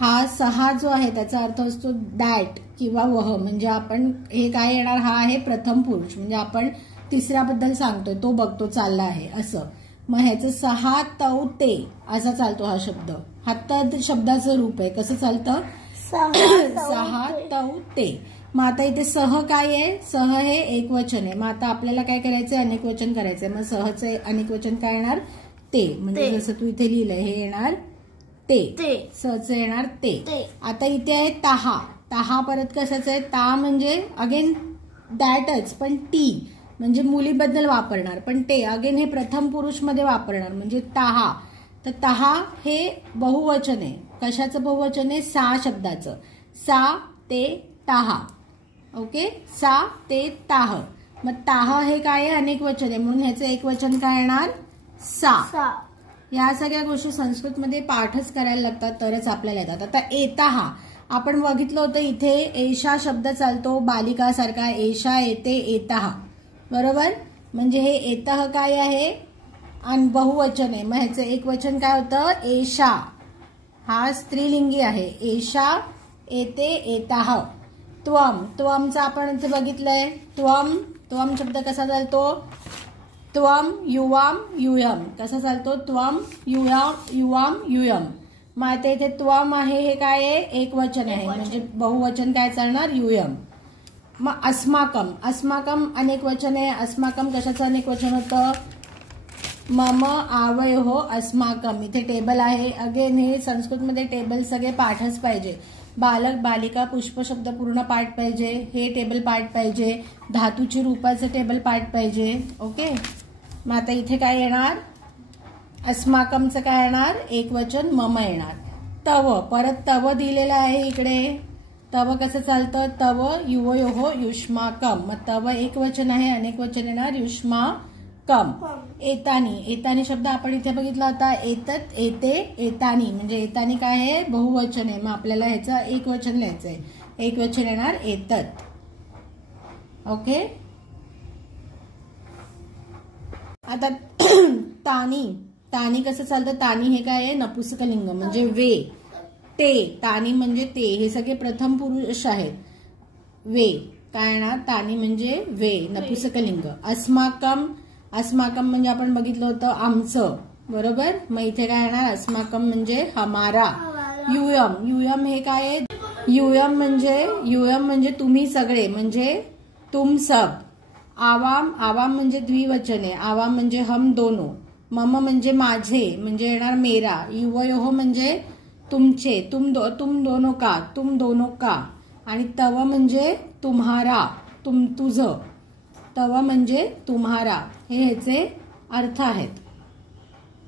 हा सहा जो आहे त्याचा अर्थ असतो दॅट किंवा वह, म्हणजे आपण हे काय येणार, हा आहे प्रथम पुरुष, म्हणजे आपण तिसऱ्याबद्दल सांगतोय, तो बघतो चालला आहे असं. मग ह्याचं सहा तव ते असा चालतो हा शब्द. हा तद शब्दाचं रूप आहे. कसं चालतं, सहा तव ते. मग आता इथे सह काय आहे, सह हे एक वचन आहे. मग आता आपल्याला काय करायचंय, अनेक वचन करायचंय. मग सहचे अनेक वचन काय येणार, ते. म्हणजे जसं तू इथे लिहिलंय हे येणार ते, सहचं येणार ते. आता इथे आहे तहा. तहा परत कशाचं आहे, ता म्हणजे अगेन दॅटच, पण टी म्हणजे मुलीबद्दल वापरणार, पण ते अगेन हे प्रथम पुरुष मध्ये वापरणार, म्हणजे तहा. तर तहा हे बहुवचन आहे. कशाचं बहुवचन आहे, सा शब्दाचं. सा ते ताहा. ओके, सा ते ताह. मग ताह हे काय आहे, अनेक वचन आहे, म्हणून ह्याचं एक वचन काय येणार, सा. या सगळ्या गोष्टी संस्कृतमध्ये पाठच करायला लागतात तरच आपल्याला येतात. आता एताहा आपण बघितलं होतं, इथे एषा शब्द चालतो बालिका सारखा, एषा येते एताहा, बरोबर. म्हणजे हे एताह काय आहे, आणि बहुवचन आहे. मग ह्याचं एक वचन काय होतं, एषा. हा स्त्रीलिंगी आहे, एषा येते एताह. त्वम, त्वमचा आपण इथे बघितलंय, त्वम शब्द कसा चालतो, त्वम युवाम युयम. कसा चालतो, त्वम युवाम युयम. मग आता इथे त्वम आहे, हे काय आहे, एक वचन आहे, म्हणजे बहुवचन काय चालणार, युयम. मग अस्माकम, अस्माकम अनेक वचन आहे. अस्माकम कशाचं अनेक वचन होतं, मम आवयोः अस्माकम. इथे टेबल आहे. अगेन हे संस्कृतमध्ये टेबल सगळे पाठच पाहिजे. बालक बालिका पुष्प शब्द पूर्ण पाठ पाहिजे, हे टेबल पाठ पाहिजे, धातूची रूपाचं टेबल पाठ पाहिजे. ओके. मग आता इथे काय येणार, अस्माकमचं काय येणार, एक वचन मम येणार. तव, परत तव दिलेलं आहे इकडे. तव कसं चालतं, तव युवयोः युष्माकम. मग तव एक वचन आहे, अनेक वचन येणार युष्माकम. एतानी, एतानी शब्द आपण इथे बघितला होता, एतत एते एतानी, म्हणजे एतानी काय आहे, बहुवचन आहे. मग आपल्याला ह्याचं एक वचन लिहायचंय, एक वचन येणार एतत. ओके. आता तानी, तानी कसं चालतं, तानी हे काय आहे, नपुंसकलिंग, म्हणजे वे. ते, तानी म्हणजे ते, हे सगळे प्रथम पुरुष आहेत. वे काय येणार, तानी म्हणजे वे, नपुंसकलिंग. अस्माकम, अस्माकम म्हणजे आपण बघितलं होतं आमचं, बरोबर. मग इथे काय येणार, अस्माकम म्हणजे हमारा. युयम, युयम हे काय आहे, युयम म्हणजे तुम्ही सगळे, म्हणजे तुम सब. आवाम, आवाम म्हणजे द्विवचन आहे, आवाम म्हणजे हम दोनों. मम म्हणजे माझे, म्हणजे येणार मेरा. युवयोः म्हणजे तुमचे, तुम दोनों का, तुम दोनों का. आणि तव म्हणजे तुम्हारा, तुझं. तव म्हणजे तुम्हारा, हे ह्याचे अर्थ आहेत.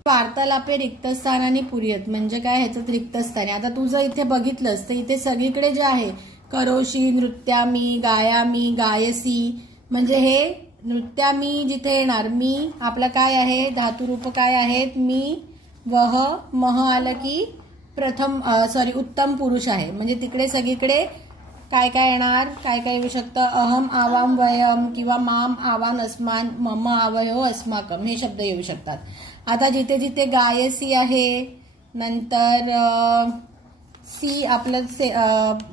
वार्तालापे रिक्तस्थान आणि पुर्यत म्हणजे काय, ह्याचं रिक्तस्थान. आता तुझं इथे बघितलंस तर इथे सगळीकडे जे आहे, करोशी, नृत्यामी, गायामी, गायसी, म्हणजे हे नृत्यामी जिथे येणार, मी आपलं काय आहे, धातुरूप काय आहेत, मी, वह, मह आलं की प्रथम उत्तम पुरुष आहे. म्हणजे तिकडे सगळीकडे काय काय येणार, काय काय येऊ शकतं, अहम आवाम वयम किंवा माम आवान अस्मान, मम आवयो अस्माकम, हे शब्द येऊ शकतात. आता जिथे जिथे गायसी आहे, नंतर सी आपलं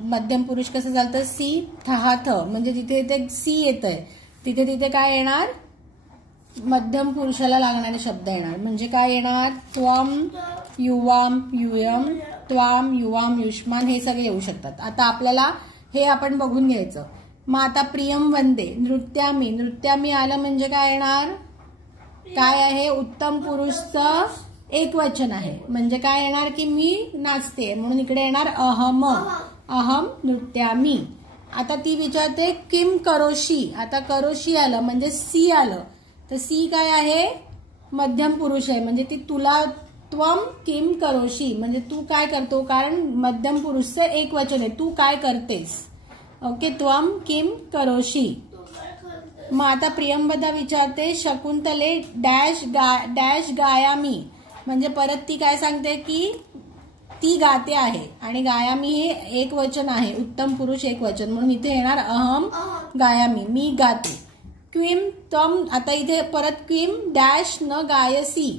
मध्यम पुरुष कसं चालतं, सी थहाथ, म्हणजे जिथे जिथे सी येतंय तिथे तिथे काय येणार, मध्यम पुरुषाला लागणारे शब्द येणार. म्हणजे काय येणार, त्वम युवाम युयम, त्वाम युवाम युष्मान, हे सगळे येऊ शकतात. आता आपल्याला हे आपण बघून घ्यायचं. मग आता प्रियम वंदे, नृत्यामी, नृत्यामी आलं म्हणजे काय येणार, काय आहे, उत्तम पुरुषचं एक वचन आहे, म्हणजे काय येणार की मी नाचते, म्हणून इकडे येणार अहम, अहम नृत्यामी. आता ती विचारते किम करोशी, आता करोशी आलं म्हणजे सी आलं, तर सी काय आहे, मध्यम पुरुष आहे, म्हणजे ती तुला, त्वम किम करोशी म्हणजे तू काय करतो, कारण मध्यम पुरुषचं एक वचन आहे, तू काय करतेस. ओके, त्वम किम करोशी. मग आता प्रियंवदा विचारते शकुंतले डॅश गायामी, म्हणजे परत ती काय सांगते की ती गाते आहे, आणि गायामी हे एक वचन आहे, उत्तम पुरुष एक वचन, म्हणून इथे येणार अहम गायामी, मी गाते. क्विम तम, आता इथे परत क्विम डॅश न गायसी,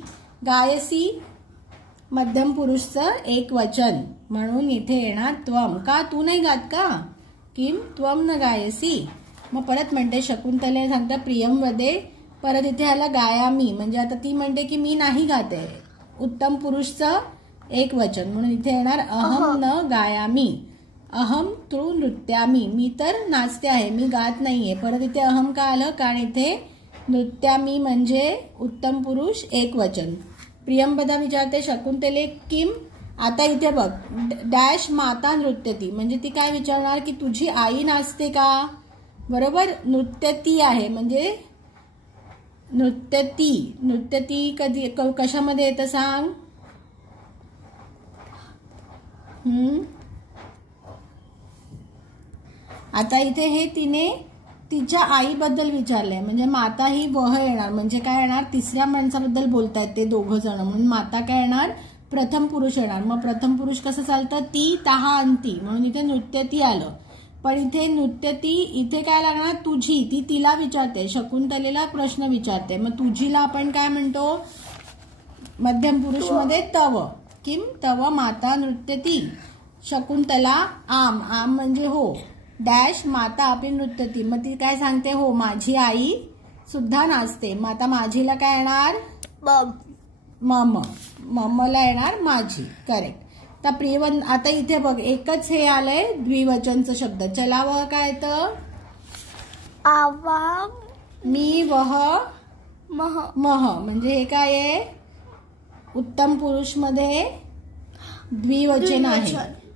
गायसी मध्यम पुरुषचं एक वचन म्हणून इथे येणार त्वम. का तू नाही गात का? किम त्वम न गायसी. मग परत म्हणते शकुंतले सांगता प्रियम वदे. परत इथे आला गायामी म्हणजे आता ती म्हणते की मी नाही गाते. उत्तम पुरुषचं एक वचन म्हणून इथे येणार अहम न गायामी. अहम तू नृत्यामी. मी तर नाचते आहे, मी गात नाहीये. परत इथे अहम का आलं? कारण इथे नृत्यामी म्हणजे उत्तम पुरुष एक वचन. प्रियंवदा विचारते शकुंतले किम. आता इथे बघ डॅश माता नृत्यती म्हणजे ती काय विचारणार की तुझी आई नाचते का? बरोबर. नृत्यती आहे म्हणजे नृत्यती कधी कशामध्ये येतं सांग? आता इथे हे तिने तिच्या आईबद्दल विचारलंय म्हणजे माता ही वह येणार म्हणजे काय येणार? तिसऱ्या माणसाबद्दल बोलतायत ते दोघं जण म्हणून माता काय येणार? प्रथम पुरुष येणार. मग प्रथम पुरुष कसं चालतं? ती तहा अंती म्हणून इथे नृत्यती आलं. पण इथे नृत्यती इथे काय लागणार? तुझी. ती तिला विचारते, शकुंतलेला प्रश्न विचारते. मग तुझीला आपण काय म्हणतो? मध्यम पुरुष मध्ये तव. किम तव माता नृत्यती. शकुंतला आम. आम म्हणजे हो. डॅश माता आपली नृत्यती. मग ती काय सांगते? हो माझी आई सुद्धा नाचते. मग आता माझीला काय येणार? मम. ममला येणार माझी. करेक्ट. तर प्रियवन आता इथे बघ एकच हे आलंय द्विवचनचं शब्द. चलावं काय येतं? आवाम. मी वह मह. मह म्हणजे हे काय आहे? उत्तम पुरुष मध्ये द्विवचन आहे.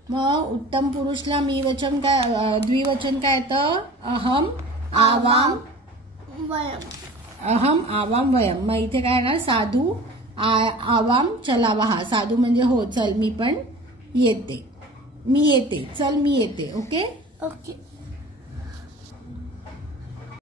मग उत्तम पुरुषला मी वचन काय द्विवचन काय येतं? अहम आवाम वयम. अहम आवाम वयम. मग इथे काय येणार? साधू आवाम चलावा. साधू म्हणजे हो चल मी पण येते. मी येते. चल मी येते. ओके. ओके.